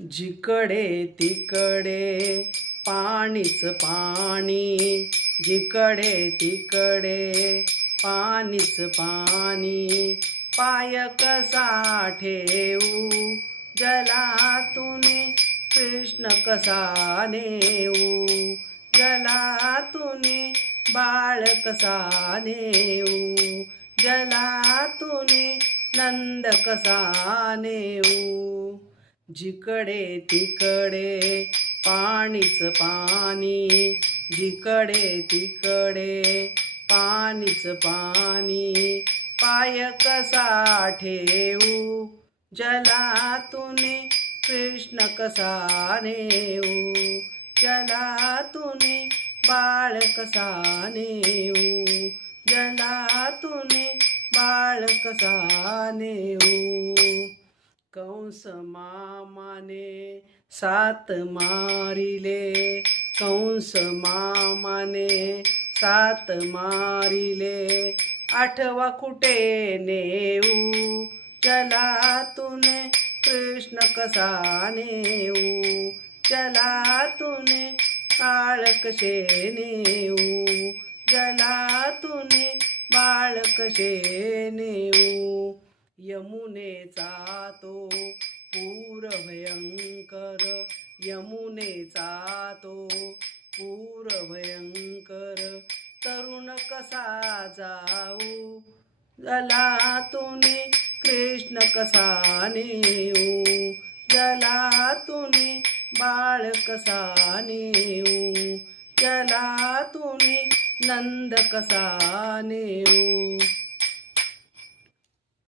जिकडे तिकडे पाणीच पाणी, जिकडे तिकडे पाणीच पाणी. पाय कसा ठेवू जलातूने, कृष्ण कसा नेऊ जलातूने, बाळ कसा नेऊ जलातूने, नंद कसा नेऊ. जिकडे तिकडे पाणीच पाणी, जिकडे तिकडे पाणीच पाणी. पाय कसा ठेवू जलातूने, कृष्ण कसा नेऊ जलातूने, बाळ कसा नेऊ जलातूने, बाळ कसा नेऊ. कंस मामाने सात मारिले, कंस मामाने सात मारिले. आठवा कुठे नेऊ जलातूने, कृष्ण कसा नेऊ जलातूने, बाळ कसे नेऊ जलातूने, बाळ कसे नेऊ. यमुनेचा तो पूर भयंकर, यमुनेचा तो पूर भयंकर. तरुण कसा जाऊ जलातूने, कृष्ण कसा नेऊ जलातूने, बाळ कसा नेऊ जलातूने, नंद कसा नेऊ.